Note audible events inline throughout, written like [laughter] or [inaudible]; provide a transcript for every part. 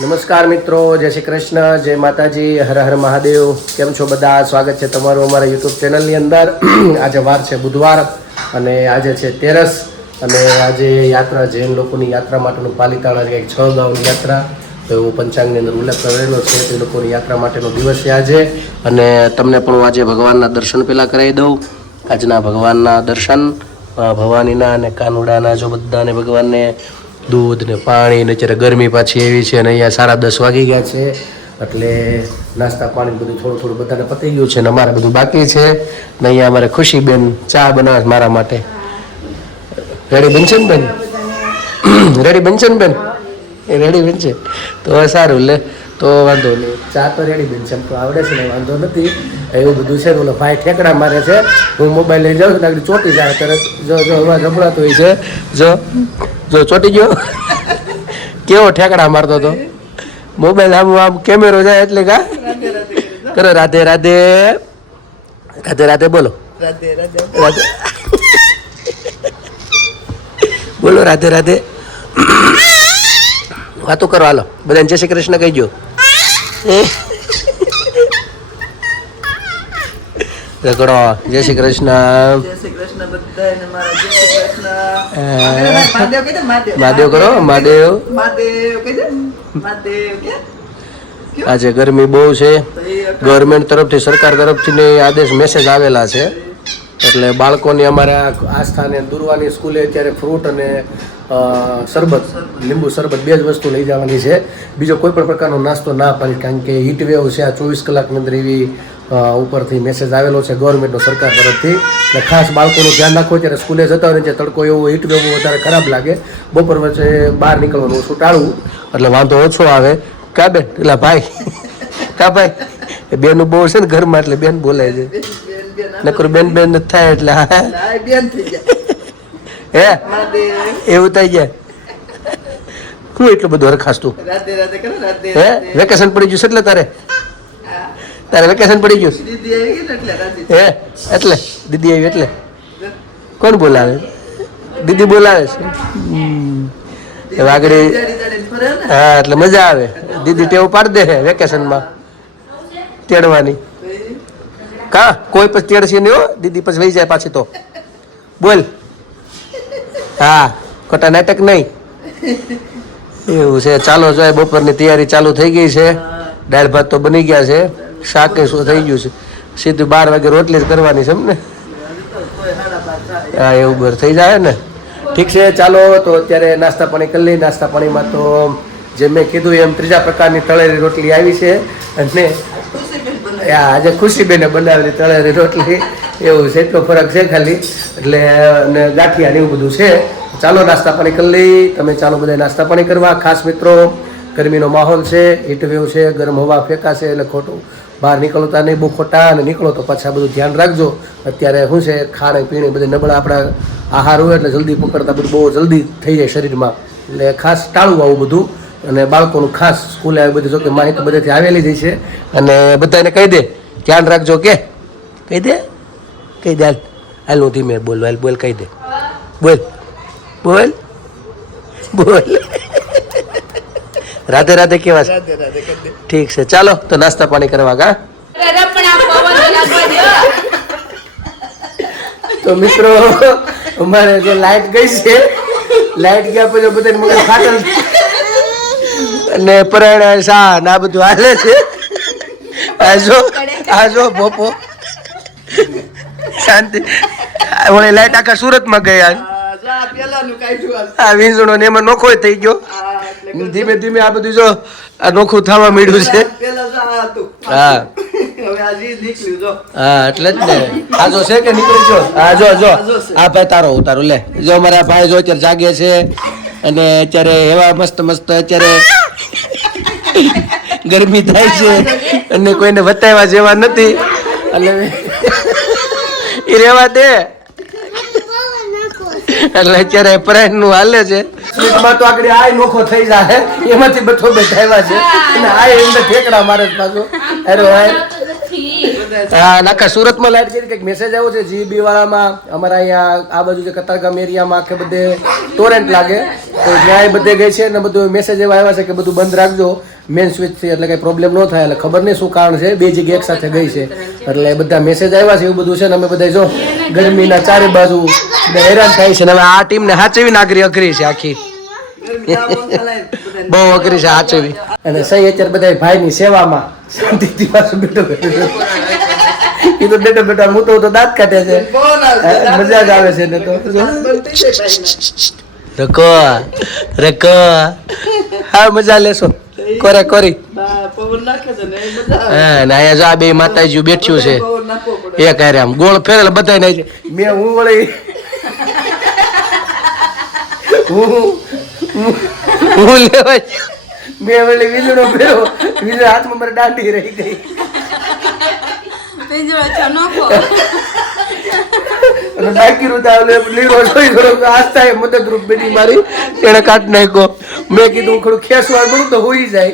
નમસ્કાર મિત્રો, જય શ્રી કૃષ્ણ, જય માતાજી, હર હર મહાદેવ. કેમ છો બધા? સ્વાગત છે તમારું અમારા યુટ્યુબ ચેનલની અંદર. [clears throat] આજે વાર છે બુધવાર અને આજે છે તેરસ અને આજે યાત્રા, જૈન લોકોની યાત્રા માટેનું પાલિતાણા. કંઈક છ ગાઉની યાત્રા. તો એવું પંચાંગની અંદર ઉલ્લેખ કરેલો છે તે લોકોની યાત્રા માટેનો દિવસ છે આજે. અને તમને પણ હું આજે ભગવાનના દર્શન પહેલાં કરાવી દઉં. આજના ભગવાનના દર્શન ભવાનીના અને કાનુડાના, જો બધાને ભગવાનને દૂધ ને પાણી ને અત્યારે ગરમી પાછી એવી છે અને અહીંયા સાડા દસ વાગી ગયા છે. એટલે નાસ્તા પાણી બધું થોડું થોડું બધાને પતી ગયું છે ને અમારે બધું બાકી છે. ને અહીંયા અમારે ખુશીબેન ચા બનાવે મારા માટે. રેડી બનશે ને બેન? [coughs] રેડી બનશે ને બેન? એ રેડી બનશે. તો સારું લે. તો વાંધો નહીં. ચા તો રેડી બેન છે તો આવડે છે ને, વાંધો નથી. એવું બધું છે ને ભાઈ ઠેકડા મારે છે. હું મોબાઈલ લઈ જાઉં છું આગળ ચોટી જાય તરત જો જો અવાજ સંભળાતો હોય છે. જો જો, ચોટી ગયો. કેવો ઠેકડા મારતો હતો? મોબાઈલ આમ આમ કેમેરો જાય એટલે કા? કરો રાધે રાધે. રાધે રાધે બોલો. રાધે. બોલો રાધે રાધે. વાતો કરો, હાલો. બધાને જય શ્રી કૃષ્ણ કહીજો [laughs] રગડો જય શ્રી કૃષ્ણ. જય શ્રી કૃષ્ણ બધાને મારા જય શ્રી કૃષ્ણ. મહાદેવ કરો, મહાદેવ. મહાદેવ. આજે ગરમી બહુ છે. ગવર્મેન્ટ તરફથી સરકાર તરફથી આદેશ મેસેજ આવેલા છે. એટલે બાળકોને અમારે આ સ્થાને દુર્વાની સ્કૂલે અત્યારે ફ્રૂટ અને શરબત, લીંબુ શરબત બે જ વસ્તુ લઈ જવાની છે. બીજો કોઈ પણ પ્રકારનો નાસ્તો ના પાડી, કારણ કે હીટ વેવ છે, આ ચોવીસ કલાકની અંદર એવી ઉપરથી મેસેજ આવેલો છે ગવર્મેન્ટનો સરકાર તરફથી. એટલે ખાસ બાળકોનું ધ્યાન રાખો ત્યારે સ્કૂલે જતા હોય ને તડકો એવો હીટ વેવ વધારે ખરાબ લાગે. બપોર વચ્ચે બહાર નીકળવાનું ઓછું ટાળવું. એટલે વાંધો ઓછો આવે. કા બેન? પેલા ભાઈ? [laughs] કા ભાઈ? એ બેનું બહુ છે ને ઘરમાં, એટલે બેન બોલાય છે. નકર બેન બેન. નથી થાય એટલે. હા આ બેન થઈ જાય. હે? એવું થઈ જાય. હું એટલું બધું હરખાસ તું હે? વેકેશન પડી ગયું એટલે તારે? તારે વેકેશન પડી ગયું દીદી આવી ગઈ એટલે હે? એટલે? દીદી આવી એટલે? કોણ બોલાવે? દીદી બોલાવે છે? ને. હા એટલે મજા આવે. દીદી ટેવ પાડી દે વેકેશનમાં. તેડવાની. કા? કોઈ પછી તેડશે નહીં હો, દીદી પછી વહી જાય પાછી તો. બોલ. હા, ખોટા નાટક નહીં. એવું છે, ચાલો જોઈએ બપોરની તૈયારી ચાલુ થઈ ગઈ છે. દાળ ભાત તો બની ગયા છે. શાક શું થઈ ગયું છે? સીધું બાર વાગે રોટલી જ કરવાની છે ને? હા, એવું બર થઈ જાય ને? ઠીક છે, ચાલો, તો અત્યારે નાસ્તા પાણી કરી લઈએ. નાસ્તા પાણીમાં તો જેમ મેં કીધું એમ ત્રીજા પ્રકારની તળેલી રોટલી આવી છે. અને આજે ખુશીબેને બનાવેલી તળેલી રોટલી. એવું છે, એટલો ફરક છે ખાલી. એટલે, અને ગાંઠિયા ને એવું બધું છે. ચાલો નાસ્તા પાણી કરી લઈ. તમે ચાલો બધા નાસ્તા પાણી કરવા. ખાસ મિત્રો, ગરમીનો માહોલ છે હીટવેવ છે, ગરમ હવા ફેંકાશે એટલે ખોટું બહાર નીકળતા નહીં. બહુ ખોટા અને નીકળો તો પાછા બધું ધ્યાન રાખજો. અત્યારે શું છે, ખાણે પીણે બધે નબળા આપણા આહાર હોય એટલે જલ્દી પકડતા બધું બહુ જલ્દી થઈ જાય શરીરમાં. એટલે ખાસ ટાળવું આવું બધું. અને બાળકોનું ખાસ સ્કૂલે આવી બધી જો કે માહિતી બધાથી આવેલી જ છે. અને બધાને કહી દે ધ્યાન રાખજો કે. કહી દે? કહી દે હાલ. હાલ હું ધીમે બોલ હાલ બોલ કહી દે. બોલ. બોલ. બોલ. [laughs] રાધે રાધે કેવા છે? ઠીક છે ચાલો તો નાસ્તા પાણી કરવા કા તો મિત્રો અમારે જે લાઈટ ગઈ છે લાઈટ ગયા પછી બધાને મગજ ફાટલ અને પરાયણા શા ને આ બધું હાલે છે. આ જો આ જો પોપો શાંતિ. ઓલી લાઈટ આખા સુરતમાં ગયા આ વીંઝણો ને એમાં નોખો થઈ ગયો. ધીમે ધીમે આ બધું જો, આ નોખું થવા માંડ્યું છે. હા. હા, એટલે જ ને. આ છે કે નીકળી જો હા, જો જો. આ તારો ઉતારો, લે. જો મારા ભાઈ જો અત્યારે જાગે છે અને અત્યારે એવા મસ્ત મસ્ત અત્યારે ગરમી થાય છે અને કોઈને બતાવ્યા જેવા નથી. એટલે એ રેવા દે. એટલે અત્યારે પ્રાઇનનું હાલે છે. સ્વીટમાં તો આગળ આ નોખો થઈ જાય એમાંથી બધો બેઠાવ્યા છે. અને આ એમને ઠેકડા મારે પાછો. અરે ભાઈ નાખા સુરતમાં લાઈટ કરી કંઈક મેસેજ આવ્યો છે જીબી વાળામાં, અમારા અહીંયા આ બાજુ જે કતારગામ એરિયામાં આખે બધે ટોરેન્ટ લાગે. તો ત્યાં એ બધે ગઈ છે ને બધું મેસેજ એવા આવ્યા છે કે બધું બંધ રાખજો. મેન સ્વિચથી એટલે કઈ પ્રોબ્લેમ ન થાય. એટલે ખબર નહીં શું કારણ છે. બે જગ્યા એક સાથે ગઈ છે. એટલે બધા મેસેજ આવ્યા છે, એવું બધું છે ને અમે બધા જો ગરમીના ચારે બાજુ હેરાન થાય છે. ને હવે આ ટીમને સાચવી નાગરી અઘરી છે આખી. બહુ અઘરી છે હાચવી અને સહી અત્યારે બધા ભાઈની સેવામાં શાંતિથી પાછું બેઠો એ તો બેઠો બેઠો હું તો તો દાંત કાઢે છે. મજા જ આવે છે ને તો. રકો રકો હા મજા લેશો. કોરે કોરી. નાખે. હા ને અહીંયા જો આ બે માતાજી બેઠ્યું છે. એ આમ ગોળ ફેરેલ બધા નાય મેં હું વળી હું હું- લેવા. મેં વળી વીજળો ફેરો વીજળો હાથમાં મારે દાંડી રહી ગઈ. છો નખો અને જોઈ થોડોક આસ્થા એ મદદરૂપ બેટી મારી. એને કાટ નાખ્યો. મેં કીધું ખડું ખેસવા ગણું તો હોઈ જાય.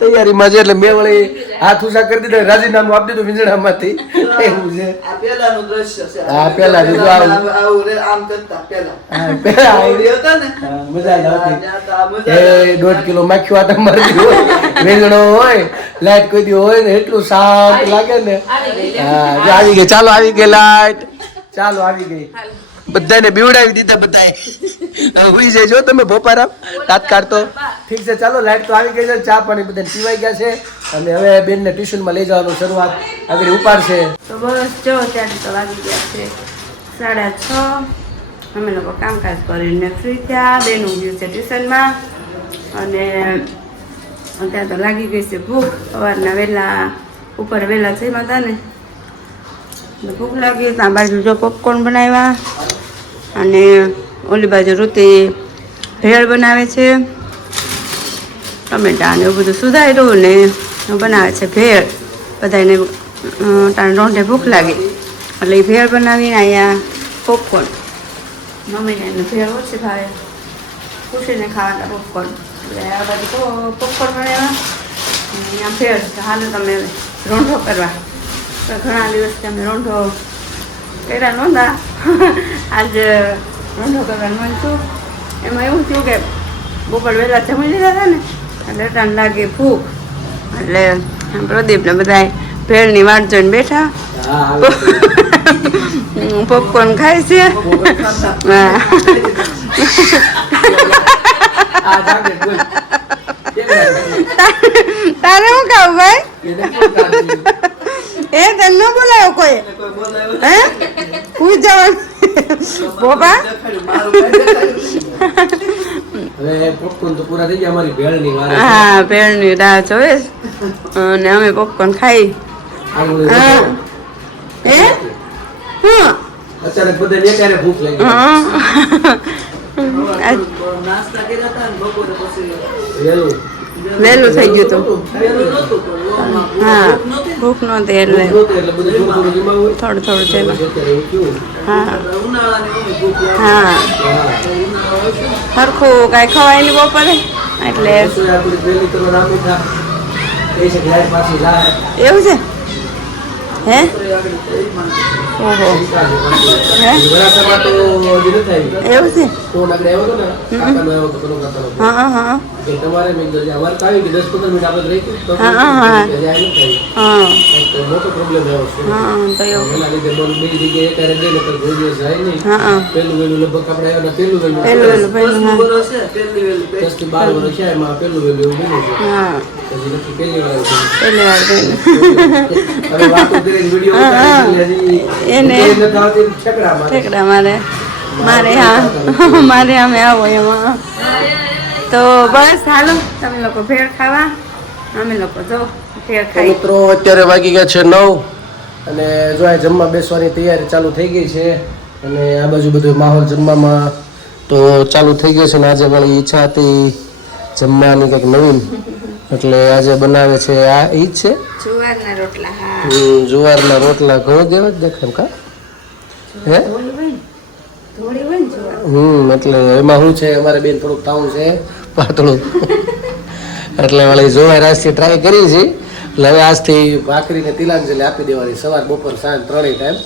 તૈયારીમાં છે એટલે મેં વળી હાથ ઉષા કરી દીધા રાજીનામું આપી દીધું વીજળામાંથી એવું છે. આ પહેલાનું દ્રશ્ય છે. હા, પહેલાનું જો. આવું. આવું- આવું રે- આમ કરતા પહેલા. હા, પહેલા આવડી હતા ને? મજા આવતી. જ. એ દોઢ કિલો માખ્યું આ તમારી હોય વેંગણો હોય લાઈટ કોઈ દી હોય ને એટલું શાંત લાગે ને. હા જો આવી ગઈ. ચાલો આવી ગઈ લાઈટ. ચાલો આવી ગઈ. બધાને બીવડાવી દીધા બધાએ. ઉઈ જાય જો તમે ભોપારામ. દાંત કાઢતો ઠીક છે ચાલો લાઈટ તો આવી ગઈ છે ચા પાણી બધા પીવાઈ ગયા છે. અને હવે બેનને ટ્યુશનમાં લઈ જવાનું શરૂઆત. આગળ ઉપાડશે તો બસ જો ત્યારે તો લાગી ગયા છે સાડા છ. અમે લોકો કામકાજ કરીને ફ્રી થયા. બેન ઉગ્યું છે ટ્યુશનમાં. અને અત્યારે તો લાગી ગઈ છે ભૂખ. સવારના વહેલા ઉપર વહેલા છે હતા ને. એટલે ભૂખ લાગી ત્યાં બાજુ જો પોપકોર્ન બનાવ્યા. અને ઓલી બાજુ રૂતિ ભેળ બનાવે છે. ટમેટા ને એવું બધું સુધાર્યું ને બનાવે છે ભેળ. બધાને ટાણ રોંઢે ભૂખ લાગે. એટલે એ ભેળ બનાવીને અહીંયા પોપકોર્ન મમ્મીને એને ભેળ ઓછી ભાવે. ખુશીને ખાવાના પોપકોર્ન એટલે આ બાજુ પોપકોર્ન બનાવ્યા અહીંયા ભેળ. હાલો તમે રોંઢો કરવા. ઘણા દિવસથી અમે રોંઢો કર્યા નોંધા. આજે નોંધો કરવાનું મન છું એમાં એવું થયું કે બપોર વહેલા જમી લીધા હતા ને એટલે ટાણ લાગી ભૂખ. એટલે પ્રદીપને બધા ભેળની વાટ જોઈને બેઠા. પોપકોર્ન ખાય છે. તારે શું ખાવું ભાઈ? એ તને ન બોલાયો કોઈ? કોઈ હે? હું જવાનું? બોપા હા ભેળની રાહ જોવે. અને અમે પોપકોર્ન ખાઈ. હા. અચાનક બધાને ભૂખ લાગી. હા. વહેલું વહેલું થઈ ગયું હતું. હા. ભૂખ નહોતી એટલે થોડું થોડું થયું. હા. હા સરખું કાંઈ ખવાય નહીં બપોરે એટલે. એવું છે હે. ઓહો હે. એવું છે. હા હા હા તમારે મેં કીધું, અમારે તો આવી ગઈ, 10-15 મિનિટ આપણે રહી ગઈ, તો હા, હા, હા. હજી આવી નથી આવી. હા એક મોટો પ્રોબ્લેમ આવ્યો છે હા તો એવું એના લીધે બોલ બે જગ્યાએ એકારે ગઈ નકર કોઈ દિવસ જાય નહીં હા હા પેલું એને- ઠેકડા મારે. મારે. હા [laughs] મારે અમે આવો એમાં. તો બસ હાલો તમે લોકો ભેળ ખાવા અમે લોકો જો ભેળ ખાઈ. મિત્રો અત્યારે વાગી ગયા છે નવ અને જો આ જમવા બેસવાની તૈયારી ચાલુ થઈ ગઈ છે અને આ બાજુ બધો માહોલ જમવામાં તો ચાલુ થઈ ગયો છે ને આજે મારી ઈચ્છા હતી જમવાની કંઈક નવીન. [laughs] એટલે આજે બનાવે છે આ ઈ જ છે? જુવારના રોટલા હા. જુવારના રોટલા ઘણો જેવા જ દેખાય કા? હે? ને ને હમ, એટલે એમાં શું છે? અમારે બેન થોડુંક તાવું છે, પાતળું. એટલે વળી જોવાય આજથી ટ્રાય કરી છે એટલે હવે આજથી ભાખરીને તિલાંજલિ આપી દેવાની. સવાર, બપોર, સાંજ ત્રણેય ટાઈમ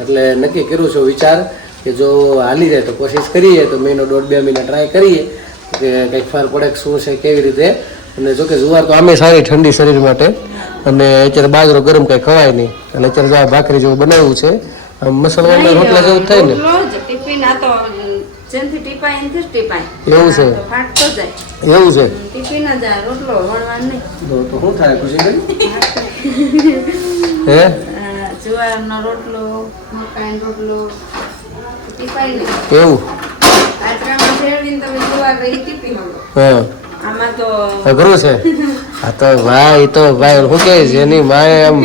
એટલે નક્કી કર્યું છે વિચાર કે જો હાલી જાય તો કોશિશ કરીએ. તો મહિનો દોઢ બે મહિના ટ્રાય કરીએ. કે કંઈક ફાર પડે શું છે, કેવી રીતે. અને જોકે જુવાર તો આમે સારી ઠંડી શરીર માટે. અને અત્યારે બાજરો ગરમ કંઈ ખવાય નહીં. એટલે અત્યારે જો આ ભાખરી જેવું બનાવ્યું છે મસાલાવાળા રોટલા જેવું થાય ને? એવું છે? એવું છે. તો શું થાય [laughs] હે? જુવારનો રોટલો મકાઈનો રોટલો ટીપાય નહીં. એવું? આચરામાં ફેરવીને તમે જુવાર રહી ટીપી શકો હા. આમાં તો અઘરું છે. આ તો ભાઈ તો ભાઈ શું છે? એની માએ આમ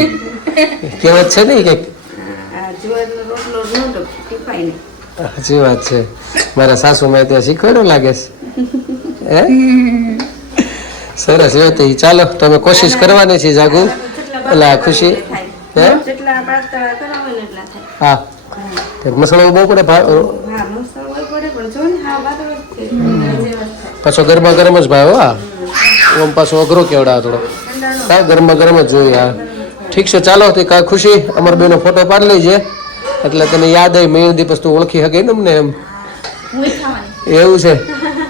કહેવત છે ને કે નહીં સાચી વાત છે. મારા સાસુ માએ ત્યાં શીખવાડ્યું લાગે છે. હે? સરસ એવું તો ચાલો તમે કોશિશ કરવાની છે જાગુ. એટલે ખુશી હે? હા. મસળો મસાલો બહુ પડે પણ જો ને હા પાતળો જ છે જેવા જ થાય પાછો ગરમા ગરમ જ ભાવ હા ઓમ પાછો અઘરો કેવડા થોડો. કાંઈ ગરમા ગરમ જ જોઈએ હા ઠીક છે ચાલો તે કાંઈ ખુશી. અમર બેનો ફોટો પાડી છે એટલે તને યાદ આવી મેં દિવસ તું ઓળખી શકે ને અમને એમ. એવું છે.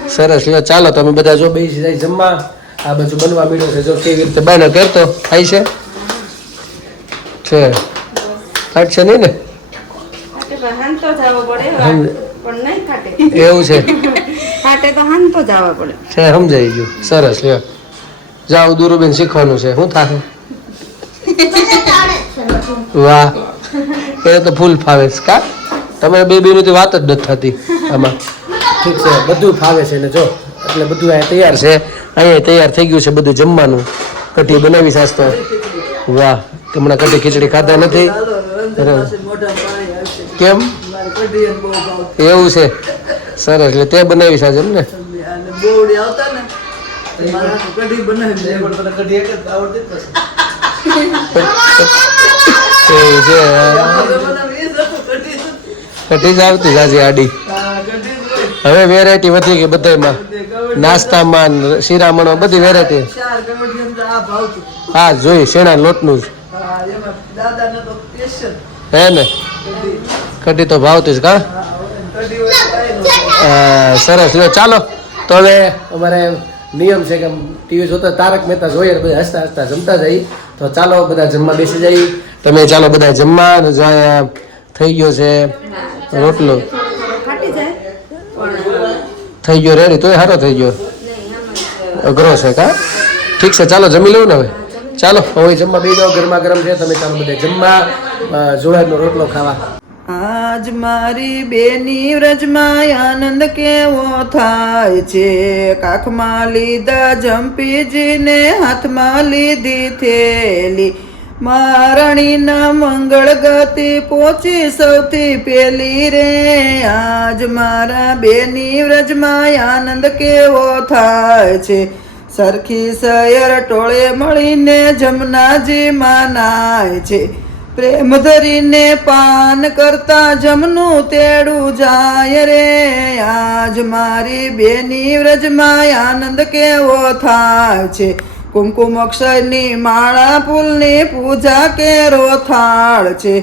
સરસ. લ્યો ચાલો તમે બધા જો બેસી જાય જમવા. આ બાજુ બનવા મળ્યો છે. જો કેવી રીતે બાયનો કરતો થાય છે. છે. થાય છે નહીં ને? એવું છે. તો જવા પડે. છે સમજાઈ ગયું. સરસ લ્યો. જાઓ દુરુબેન શીખવાનું છે. શું થાય વાહ. એ તો ફૂલ ફાવે છે કા? તમે બે બેનું વાત જ નથી થતી આમાં. ઠીક છે બધું ફાવે છે ને જો. એટલે બધું અહીંયા તૈયાર છે. અહીંયા તૈયાર થઈ ગયું છે બધું જમવાનું. કઢી બનાવી સાસતો વાહ. હમણાં કઢી ખીચડી ખાધા નથી. કેમ? મારે કઢી અને બહુ ભાવ એવું છે. સરસ એટલે તે બનાવી સાજે એમ ને? અને બોવડી આવતા ને કઢી બનાવી પણ તને કઢી એક જ આવડતી કઢી આવતી સાજી આડી. હવે વેરાયટી વધી ગઈ બધામાં નાસ્તામાં શિરામણમાં બધી વેરાયટી. હા જોઈ શેણા લોટનું જ. હા, એમાં દાદાને તો special. હે ને? કઢી. કઢી તો ભાવતી જ કા? સરસ. જો ચાલો. તો હવે અમારે નિયમ છે કે ટીવી જોતા તારક મહેતા જોઈએ બધા હસતા હસતા જમતા જઈએ તો ચાલો, બધા જમવા બેસી જઈએ તમે ચાલો બધા જમવા થઈ ગયો છે રોટલો. થઈ ગયો રેડી તોય સારો થઈ ગયો. અઘરો છે કા? ઠીક છે, ચાલો જમી લઉં ને હવે. ચાલો, હવે જમવા બે જાઓ. ગરમા ગરમ છે, તમે ચાલો બધા જમવા. જોડાનો રોટલો ખાવા. આજ મારી બેની વ્રજમાં આનંદ કેવો થાય છે? કાખમાં લીધા જંપીજીને હાથમાં લીધી થેલી. મહારાણીના મંગળ ગતિ પહોંચી સૌથી પેલી રે. આજ મારા બેની વ્રજમાં આનંદ કેવો થાય છે? સરખી સયર ટોળે મળીને જમનાજી નાય છે. પ્રેમ ધરીને પાન કરતા જમનું તેડું જાય રે. આજ મારી બેની વ્રજમાં આનંદ કેવો થાય છે? કુમકુમ અક્ષરની માળા ફૂલની પૂજા કેરો થાળ છે?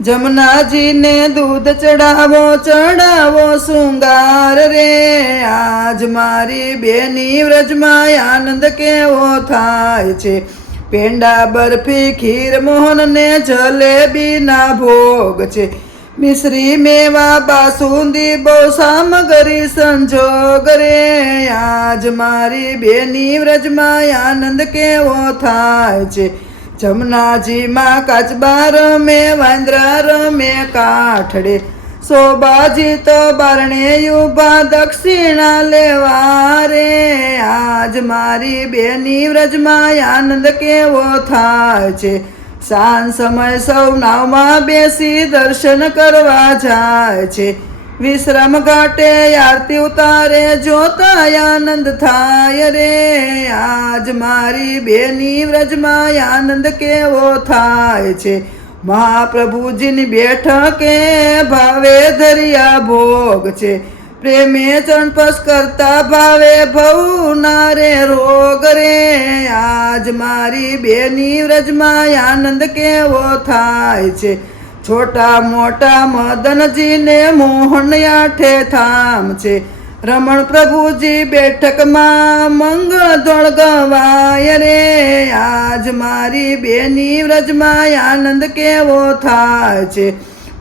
જમનાજીને દૂધ ચડાવો ચડાવો શૃંગાર રે. આજ મારી બેની વ્રજમાં આનંદ કેવો થાય છે? પેંડા બરફી, ખીર મોહન જલેબી ના ભોગ છે. મિશ્રી મેવા, બાસુંદી બહુ સામગ્રી સંજોગ રે. આજ મારી બેની વ્રજમાં આનંદ કેવો થાય છે. જમનાજીમાં કાચબા રમે, વાંદરા રમે કાઠડે. શોભાજી તો બારણે ઊભા દક્ષિણા લેવા રે. આજ મારી બેની વ્રજમાં આનંદ કેવો થાય છે? સાંજ સમય સૌ નાવમાં બેસી દર્શન કરવા જાય છે. વિશ્રામ ઘાટે આરતી ઉતારે, જોતા આનંદ થાય રે. આજ મારી બેની વ્રજમાં આનંદ કેવો થાય છે? મહાપ્રભુજીની બેઠકે ભાવે ધરિયા ભોગ છે. પ્રેમે ચણપસ કરતા ભાવે ભવના રે રોગ રે. આજ મારી બેની વ્રજમાં આનંદ કેવો થાય છે. છોટા મોટા મદનજીને મોહન આઠે થામ છે. રમણ પ્રભુજી બેઠકમાં મંગળ ધોળ ગવાય રે. આજ મારી બેની વ્રજમાં આનંદ કેવો થાય છે?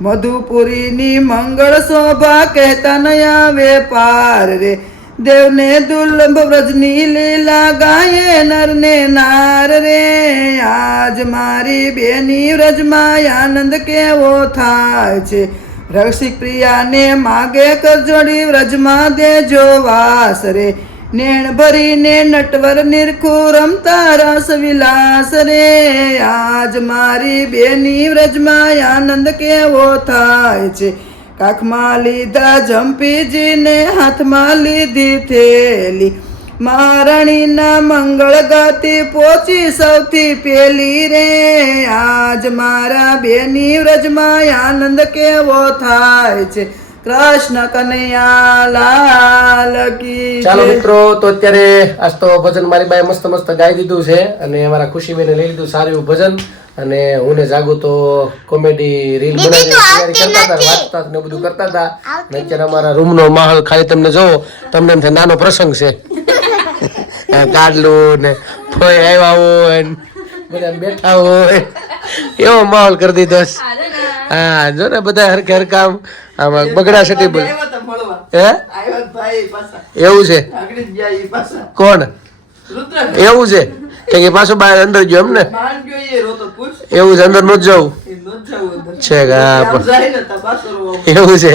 મધુપુરીની મંગળ શોભા કહેતા નયા વેપાર રે. દેવને દુર્લભ વ્રજની લીલા ગાયે નરને નાર રે. આજ મારી બેની વ્રજમાં આનંદ કેવો થાય છે? રસિક પ્રિયાને માગે કરજોડી વ્રજમાં દેજો વાસ રે નેણ ભરીને નટવર નિરખું રમતા વિલાસ રે આજ મારી બેની વ્રજમાં આનંદ કેવો થાય છે? કાખમાં લીધા જંપીજીને હાથમાં લીધી થેલી. મહારાણીના મંગળ ગાતી પોચી સૌથી પેલી રે. આજ મારા બેની વ્રજમાં આનંદ કેવો થાય છે. કૃષ્ણ કનૈયા લાલ કી ચાલો મિત્રો તો અત્યારે આજ તો ભજન મારી બાએ મસ્ત મસ્ત ગાઈ દીધું છે અને અમારા ખુશીબેને લઈ લીધું સારું એવું ભજન. અને હું ને જાગું તો કોમેડી રીલ બનાવી કરતા હતા વાંચતા ને બધું કરતા હતા. અને અત્યારે અમારા રૂમ નો માહોલ ખાલી તમને જોવો તમને એમ થાય નાનો પ્રસંગ છે. આ કાડલું ને ફોઈ આવ્યા હોય બધા બેઠા હોય. એવો માહોલ કરી દીધો હા જો ને બધા હરકે હરકામ આમાં બગડા સટી બોલે હે? એવું છે? કોણ? એવું છે? કે કે પાછું બહાર અંદર ગયો એમ ને? એવું છે અંદરનું જવું. છે એવું છે.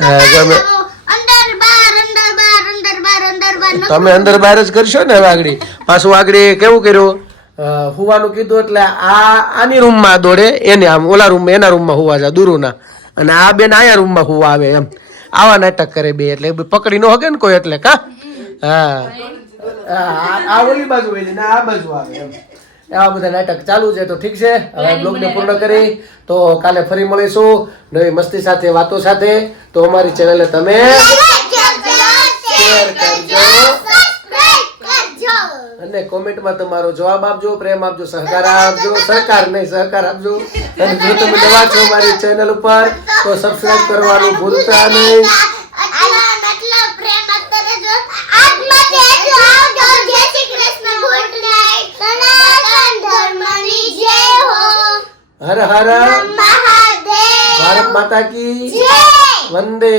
હા, તમે અંદર બાર અંદર બાર અંદર બાર અંદર બાર ન તમે અંદર બહાર જ કરશો ને હવે આગળ પાછું આગળ કેવું કર્યું? હુવાનું કીધું એટલે આ આની રૂમમાં દોડે એને આમ ઓલા રૂમમાં એના રૂમમાં હુવા જાય દુરુના. અને આ બેન આયા રૂમમાં હુવા આવે એમ. આવા નાટક કરે બે એટલે પકડી નો હગે ને કોઈ એટલે કા? હા. આ આ ઓલી બાજુ હોય ને આ બાજુ આવે એમ. આવા બધા નાટક ચાલુ છે તો ઠીક છે. હવે બ્લોગને પૂર્ણ કરી. તો કાલે ફરી મળીશું. નવી મસ્તી સાથે વાતો સાથે. તો અમારી ચેનલને તમે શેર કરજો અને કોમેન્ટમાં તમારો જવાબ આપજો પ્રેમ આપજો સહકાર આપજો સહકાર નહીં સહકાર આપજો. અને જો તમે નવા છો મારી ચેનલ ઉપર તો સબસ્ક્રાઇબ કરવાનું ભૂલતા નહીં. હર હર. ભારત માતા કી વંદે.